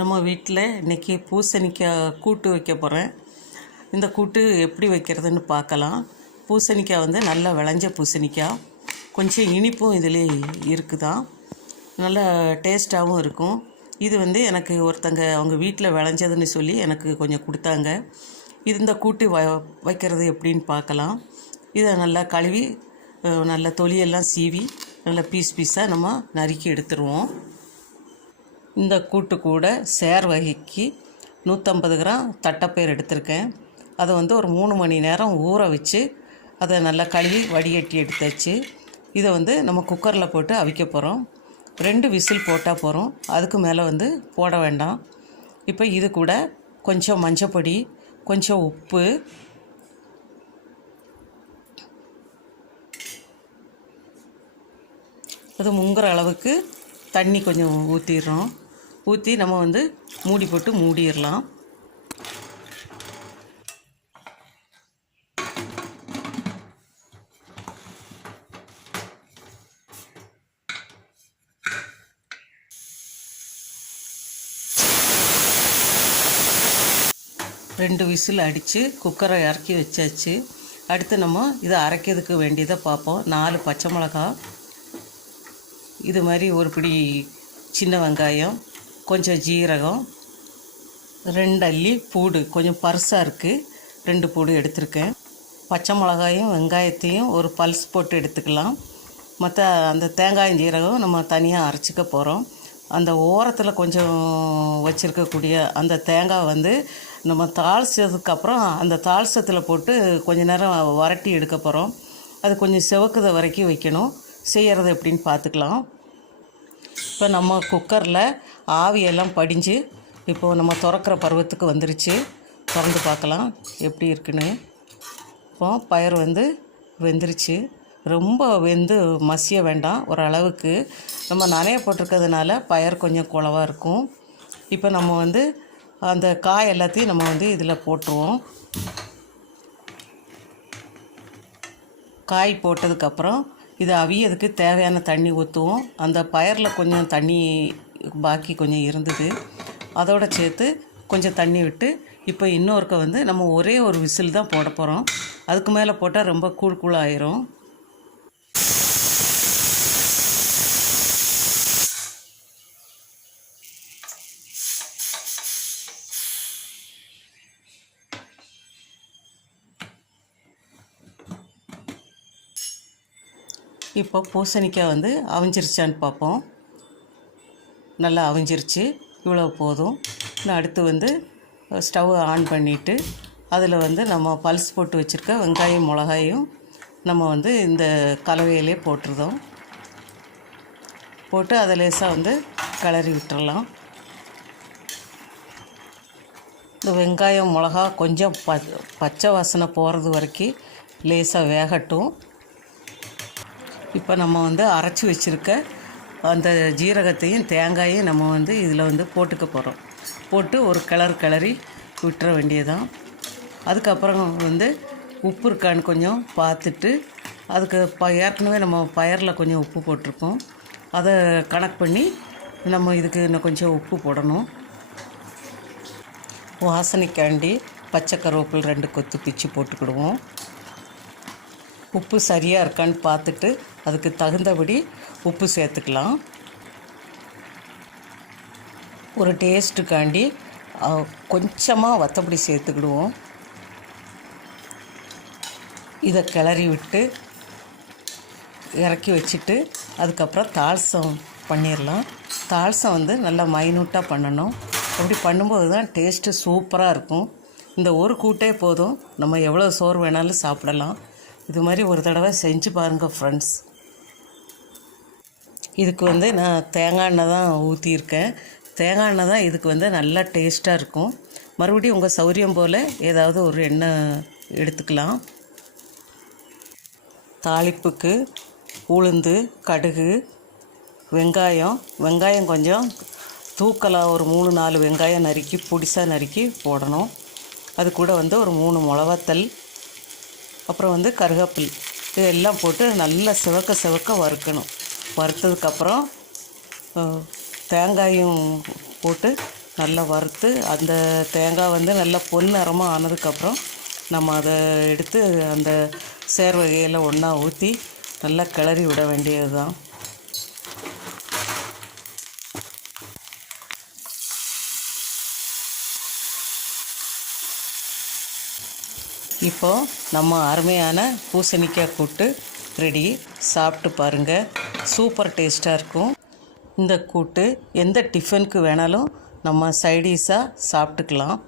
நம்ம வீட்டில் இன்றைக்கி பூசணிக்காய் கூட்டு வைக்க போகிறேன் இந்த கூட்டு எப்படி வைக்கிறதுன்னு பார்க்கலாம். பூசணிக்காய் வந்து நல்லா விளைஞ்ச பூசணிக்காய் கொஞ்சம் இனிப்பும் இதில் இருக்குதான் நல்ல டேஸ்ட்டாகவும் இருக்கும். இது வந்து எனக்கு ஒருத்தங்க அவங்க வீட்டில் விளைஞ்சதுன்னு சொல்லி எனக்கு கொஞ்சம் கொடுத்தாங்க. இது இந்த கூட்டு வ வைக்கிறது எப்படின்னு பார்க்கலாம். இதை நல்லா கழுவி நல்ல நல்லா தொலியெல்லாம் சீவி நல்லா பீஸ் பீஸாக நம்ம நறுக்கி எடுத்துருவோம். இந்த கூட்டு கூட சேர் வகைக்கு நூற்றம்பது கிராம் தட்டைப்பயிர் எடுத்திருக்கேன். அதை வந்து ஒரு மூணு மணி நேரம் ஊற வச்சு அதை நல்லா கழுவி வடிகட்டி எடுத்தாச்சு. இதை வந்து நம்ம குக்கரில் போட்டு அவிக்க போகிறோம் ரெண்டு விசில் போட்டால் போகிறோம் அதுக்கு மேலே வந்து போட வேண்டாம். இப்போ இது கூட கொஞ்சம் மஞ்சப்பொடி கொஞ்சம் உப்பு அது முங்குற அளவுக்கு தண்ணி கொஞ்சம் ஊற்றிடுறோம் ஊற்றி நம்ம வந்து மூடி போட்டு மூடிடலாம். ரெண்டு விசில் அடித்து குக்கரை இறக்கி வச்சாச்சு. அடுத்து நம்ம இதை அரைக்கிறதுக்கு வேண்டியதை பார்ப்போம். நாலு பச்சை மிளகா இது மாதிரி ஒரு பிடி சின்ன வெங்காயம். கொஞ்சம் ஜீரகம் ரெண்டு அள்ளி பூடு கொஞ்சம் பருசாக இருக்குது ரெண்டு பூடு எடுத்திருக்கேன். பச்சை மிளகாயும் வெங்காயத்தையும் ஒரு பல்ஸ் போட்டு எடுத்துக்கலாம். மற்ற அந்த தேங்காயும் ஜீரகம் நம்ம தனியாக அரைச்சிக்க போகிறோம் அந்த ஓரத்தில் கொஞ்சம் வச்சுருக்கக்கூடிய அந்த தேங்காய் வந்து நம்ம தாளிச்சதுக்கப்புறம் அந்த தாளிசத்தில் போட்டு கொஞ்ச நேரம் வரட்டி எடுக்க போகிறோம் அது கொஞ்சம் செவக்குத வரைக்கும் வைக்கணும். செய்கிறது எப்படின்னு பார்த்துக்கலாம் இப்போ நம்ம குக்கரில் ஆவியெல்லாம் படிஞ்சு இப்போது நம்ம திறக்கிற பருவத்துக்கு வந்துருச்சு. திறந்து பார்க்கலாம் எப்படி இருக்குன்னு. இப்போ பயிர் வந்து வெந்துருச்சு. ரொம்ப வெந்து மசிய வேண்டாம். ஒரு அளவுக்கு நம்ம நனைய போட்டிருக்கிறதுனால பயிர் கொஞ்சம் குளவாக இருக்கும். இப்போ நம்ம வந்து அந்த காய் எல்லாத்தையும் நம்ம வந்து இதில் போட்டுருவோம். காய் போட்டதுக்கப்புறம் இதை அவியதுக்கு தேவையான தண்ணி ஊற்றுவோம் அந்த பயரில் கொஞ்சம் தண்ணி பாக்கி கொஞ்சம் இருந்தது. அதோட சேர்த்து கொஞ்சம் தண்ணி விட்டு இப்போ இன்னொருக்க வந்து நம்ம ஒரே ஒரு விசில் தான் போட போகிறோம் அதுக்கு மேலே போட்டால் ரொம்ப கூழ் கூழாயிரும் இப்போ பூசணிக்காய் வந்து அவிஞ்சிருச்சான்னு பார்ப்போம். நல்லா அவிஞ்சிருச்சு. இவ்வளோ போதும். இன்னும் அடுத்து வந்து ஸ்டவ் ஆன் பண்ணிவிட்டு அதில் வந்து நம்ம பல்ஸ் போட்டு வச்சுருக்க வெங்காயம் மிளகாயும் நம்ம வந்து இந்த கலவையிலே போட்டுருதோம். போட்டு அதை லேசாக வந்து கிளறி விட்டுறலாம். இந்த வெங்காயம் மிளகா கொஞ்சம் ப பச்சை வாசனை போகிறது வரைக்கும் லேசாக வேகட்டும். இப்போ நம்ம வந்து அரைச்சி வச்சுருக்க அந்த ஜீரகத்தையும் தேங்காயும் நம்ம வந்து இதில் வந்து போட்டுக்க போகிறோம். போட்டு ஒரு கிளறு கிளறி விட்டுற வேண்டியதான் அதுக்கப்புறம் வந்து உப்பு இருக்கான்னு கொஞ்சம் பார்த்துட்டு அதுக்கு ப ஏற்கனவே நம்ம பயரில் கொஞ்சம் உப்பு போட்டிருக்கோம் அதை கணக்கு பண்ணி நம்ம இதுக்கு இன்னும் கொஞ்சம் உப்பு போடணும். வாசனைக்காண்டி பச்சை கருவேப்பில் ரெண்டு கொத்து பிச்சு போட்டுக்கிடுவோம். உப்பு சரியாக இருக்கான்னு பார்த்துட்டு அதுக்கு தகுந்தபடி உப்பு சேர்த்துக்கலாம். ஒரு டேஸ்ட்டுக்காண்டி கொஞ்சமாக வத்தப்படி சேர்த்துக்கிடுவோம். இதை கிளறி விட்டு இறக்கி வச்சுட்டு அதுக்கப்புறம் தாள்சம் பண்ணிடலாம் தாள்சம் வந்து நல்லா மைனூட்டாக பண்ணணும். அப்படி பண்ணும்போது தான் டேஸ்ட்டு சூப்பராக இருக்கும். இந்த ஒரு கூட்டே போதும். நம்ம எவ்வளோ சோறு வேணாலும் சாப்பிடலாம். இது மாதிரி ஒரு தடவை செஞ்சு பாருங்கள் ஃப்ரெண்ட்ஸ் இதுக்கு வந்து நான் தேங்காய் எண்ணெய் தான் ஊற்றியிருக்கேன் தேங்காய் எண்ணெய் தான் இதுக்கு வந்து நல்லா டேஸ்ட்டாக இருக்கும். மறுபடியும் உங்கள் சௌரியம் போல் ஏதாவது ஒரு எண்ணெய் எடுத்துக்கலாம். தாளிப்புக்கு உளுந்து கடுகு வெங்காயம். வெங்காயம் கொஞ்சம் தூக்கலாக ஒரு மூணு நாலு வெங்காயம் நறுக்கி பொடிசாக நறுக்கி போடணும். அது கூட வந்து ஒரு மூணு மிளவாத்தல் அப்புறம் வந்து கருகப்பில். இதெல்லாம் போட்டு நல்லா சிவக்க சிவக்க வறுக்கணும். வறுத்ததுக்கப்புறம் தேங்காயும் போட்டு நல்லா வறுத்து அந்த தேங்காய் வந்து நல்லா பொன்னிறமாக ஆனதுக்கப்புறம் நம்ம அதை எடுத்து அந்த சேர்வகையில் ஒன்றா ஊற்றி நல்லா கிளறி விட வேண்டியது தான் இப்போ நம்ம அருமையான பூசணிக்காய் கூட்டு ரெடி சாப்பிட்டு பாருங்கள் சூப்பர் டேஸ்ட்டாக இருக்கும். இந்த கூட்டு எந்த டிஃபனுக்கு வேணாலும் நம்ம சைடிஷாக சாப்பிட்டுக்கலாம்.